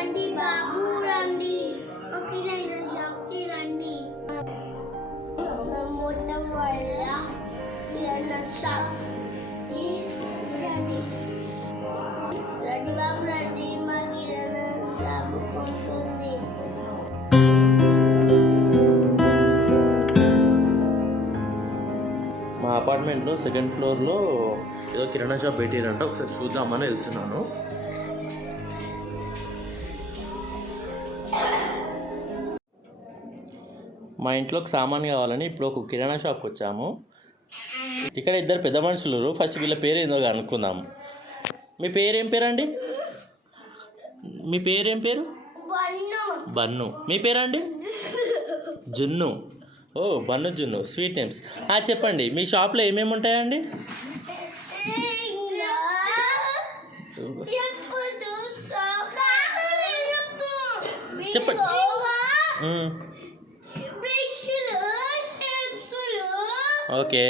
రండి బాబు రండి. కిరాణా షాప్కి రండి. మొత్తం వల్ల కిరాణా షాప్కి రండి. రండి బాబు రండి, మా కిరాణా షాప్ కొంటుంది. మా అపార్ట్మెంట్లో సెకండ్ ఫ్లోర్లో ఏదో కిరాణా షాప్ పెట్టారంట, ఒకసారి చూద్దామని వెళ్తున్నాను. మా ఇంట్లోకి సామాన్ కావాలని ఇప్పుడు ఒక కిరాణా షాప్కి వచ్చాము. ఇక్కడ ఇద్దరు పెద్ద మనుషులు. ఫస్ట్ వీళ్ళ పేరు ఏందో అనుకుందాము. మీ పేరేం పేరండి? మీ పేరేం పేరు? బన్ను. మీ పేరండి? Junnu. Oh, Bannu Junnu, sweet names. చెప్పండి, మీ షాప్లో ఏమేమి ఉంటాయండి? చెప్పండి. ఓకే.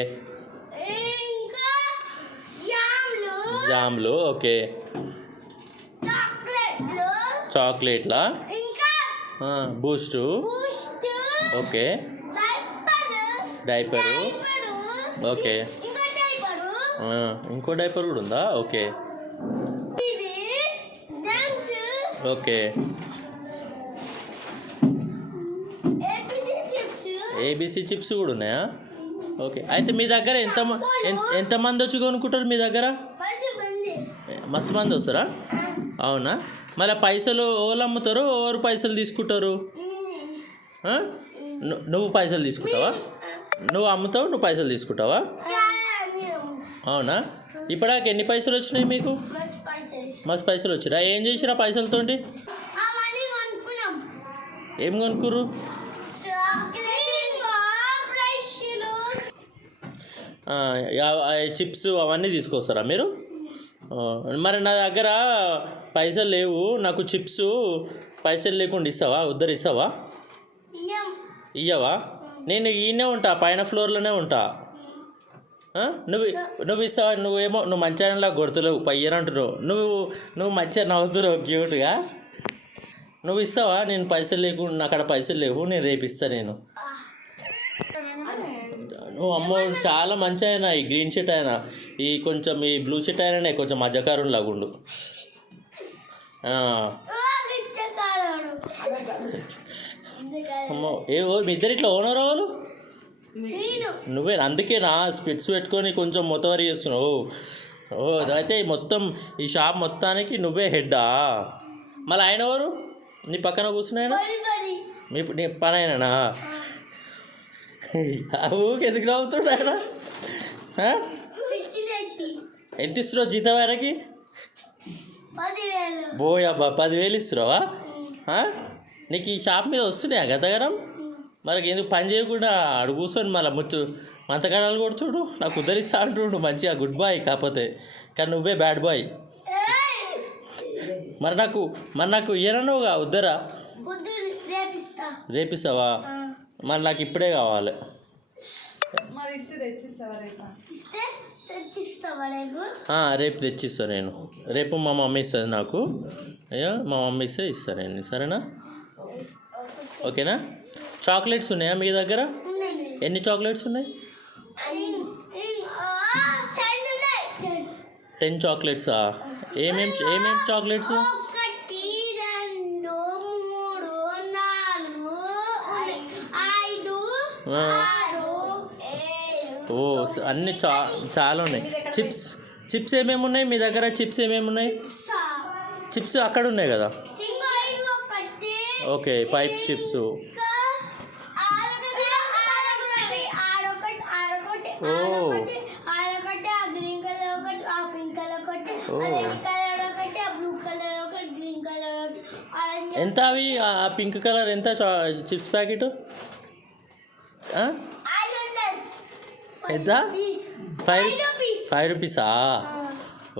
జామ్లు. ఓకే. చాక్లెట్లా? బూస్టు. ఓకే. డైపరు. ఓకే. ఇంకో డైపర్ కూడా ఉందా? ఓకే. ఓకే. ఏబీసీ చిప్స్ కూడా ఉన్నాయా? ఓకే. అయితే మీ దగ్గర ఎంతమంది వచ్చి కొనుక్కుంటారు మీ దగ్గర? మస్తు మంది వస్తారా? అవునా? మళ్ళీ పైసలు ఎవరు అమ్ముతారు, ఎవరు పైసలు తీసుకుంటారు? నువ్వు పైసలు తీసుకుంటావా? నువ్వు అమ్ముతావు, నువ్వు పైసలు తీసుకుంటావా? అవునా? ఇప్పటిదాకా ఎన్ని పైసలు వచ్చినాయి మీకు? మస్తు పైసలు వచ్చిరా. ఏం చేసిరా పైసలతోటి? ఏం కొనుక్కుర్రు? చిప్స్ అవన్నీ తీసుకొస్తారా మీరు? మరి నా దగ్గర పైసలు లేవు, నాకు చిప్స్ పైసలు లేకుండా ఇస్తావా? ఉద్ధరిస్తావా? ఇయ్యవా? నేను ఈయనే ఉంటా, పైన ఫ్లోర్లోనే ఉంటా. నువ్వు ఇస్తావా? నువ్వు మంచిగా కొడుతున్నావు, పయ్యనంటున్నావు. నువ్వు మంచిగా నవ్వుతున్నావు క్యూట్గా. నువ్వు ఇస్తావా? నేను పైసలు లేకుండా, అక్కడ పైసలు లేవు, నేను రేపు ఇస్తాను. నేను నువ్వు అమ్మో చాలా మంచి ఆయన. ఈ గ్రీన్ షర్ట్ ఆయన, ఈ కొంచెం ఈ బ్లూ షర్ట్ ఆయననే కొంచెం మధ్యకారం లాగుండు. అమ్మో మీ ఇద్దరు ఇట్లా ఓనర్ వాళ్ళు? నువ్వే? అందుకే నా స్పెట్స్ పెట్టుకొని కొంచెం మొత్తవరి చేస్తున్నావు. అయితే మొత్తం ఈ షాప్ మొత్తానికి నువ్వే హెడ్డా? మళ్ళీ ఆయన ఎవరు నీ పక్కన కూర్చున్నాయన? నీ పని అయినా? ఊరికి ఎందుకు నవ్వుతుండ ఆయన? ఎంత ఇస్తున్నావు జీతం ఆయనకి? బోయబ్బా, 10,000 ఇస్తున్నావా? నీకు ఈ షాప్ మీద వస్తున్నాయా గతగరం? మరి ఎందుకు పని చేయకుండా అడు కూర్చొని మళ్ళీ మంతకాడాలు కొడుతుడు, నాకు ఉద్ధరిస్తా అంటుండు మంచిగా, గుడ్ బాయ్. కాకపోతే కానీ నువ్వే బ్యాడ్ బాయ్. మరి నాకు ఇయ్యనవుగా ఉద్దరా? రేపిస్తావా? మరి నాకు ఇప్పుడే కావాలి. రేపు తెచ్చిస్తా నేను. రేపు మా మమ్మీ ఇస్తుంది నాకు. అయ్యో, మా మమ్మీ ఇస్తా నేను. సరేనా? ఓకేనా? చాక్లెట్స్ ఉన్నాయా మీ దగ్గర? ఎన్ని చాక్లెట్స్ ఉన్నాయి? 10 చాక్లెట్సా? ఏమేం చాక్లెట్స్? ఓ, అన్నీ చాలా ఉన్నాయి. చిప్స్ ఏమేమి ఉన్నాయి మీ దగ్గర? చిప్స్ ఏమేమి ఉన్నాయి? చిప్స్ అక్కడ ఉన్నాయి కదా. Okay, pipe chips. ఎంత అవి? ఆ పింక్ కలర్ ఎంత చిప్స్ ప్యాకెట్? ఎంత? 5 రూపీసా?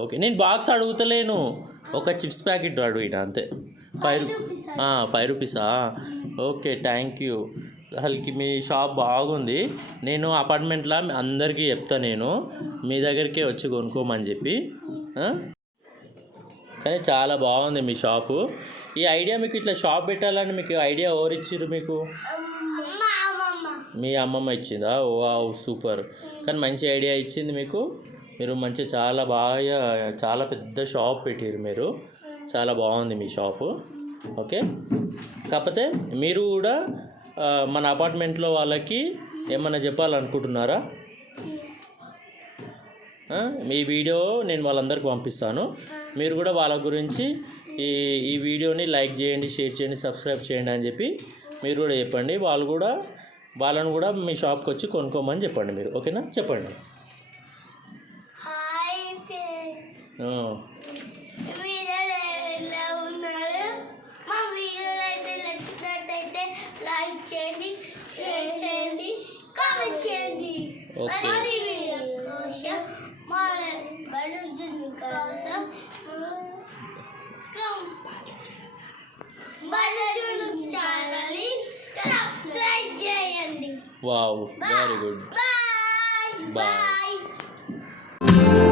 ఓకే, నేను బాక్స్ అడుగుతలేను, ఒక చిప్స్ ప్యాకెట్ అడిగిన అంతే. 5 రూపీసా? Okay, thank you. అసలుకి మీ షాప్ బాగుంది. నేను అపార్ట్మెంట్లో అందరికీ చెప్తాను, నేను మీ దగ్గరికే వచ్చి కొనుక్కోమని చెప్పి. కానీ చాలా బాగుంది మీ షాపు. ఈ ఐడియా మీకు ఇట్లా షాప్ పెట్టాలని మీకు ఐడియా ఎవరు ఇచ్చిర్రు మీకు? మా అమ్మమ్మ. మీ అమ్మమ్మ ఇచ్చిందా? Wow super. కానీ మంచి ఐడియా ఇచ్చింది మీకు. మీరు మంచి చాలా బాగా చాలా పెద్ద షాప్ పెట్టారు మీరు. చాలా బాగుంది మీ షాపు. ఓకే, కాకపోతే మీరు కూడా మన అపార్ట్మెంట్లో వాళ్ళకి ఏమన్నా చెప్పాలనుకుంటున్నారా? మీ వీడియో నేను వాళ్ళందరికీ పంపిస్తాను. మీరు కూడా వాళ్ళ గురించి ఈ వీడియోని లైక్ చేయండి, షేర్ చేయండి, సబ్స్క్రైబ్ చేయండి అని చెప్పి మీరు కూడా చెప్పండి. వాళ్ళను కూడా మీ షాప్కి వచ్చి కొనుక్కోమని చెప్పండి మీరు. ఓకేనా? చెప్పండి. Hi friends. ఆ. వీడియోలు ఎలా ఉన్నారు? మా వీడియోలు అయితే నచ్చినట్టయితే లైక్ చేయండి, షేర్ చేయండి, కామెంట్ చేయండి. ఓకే. మరి వీడియో కోసం మన బడుజుని కోసం బడుజుని ఛానల్ని సబ్స్క్రైబ్ చేయండి. Wow, very good. Bye bye. Bye.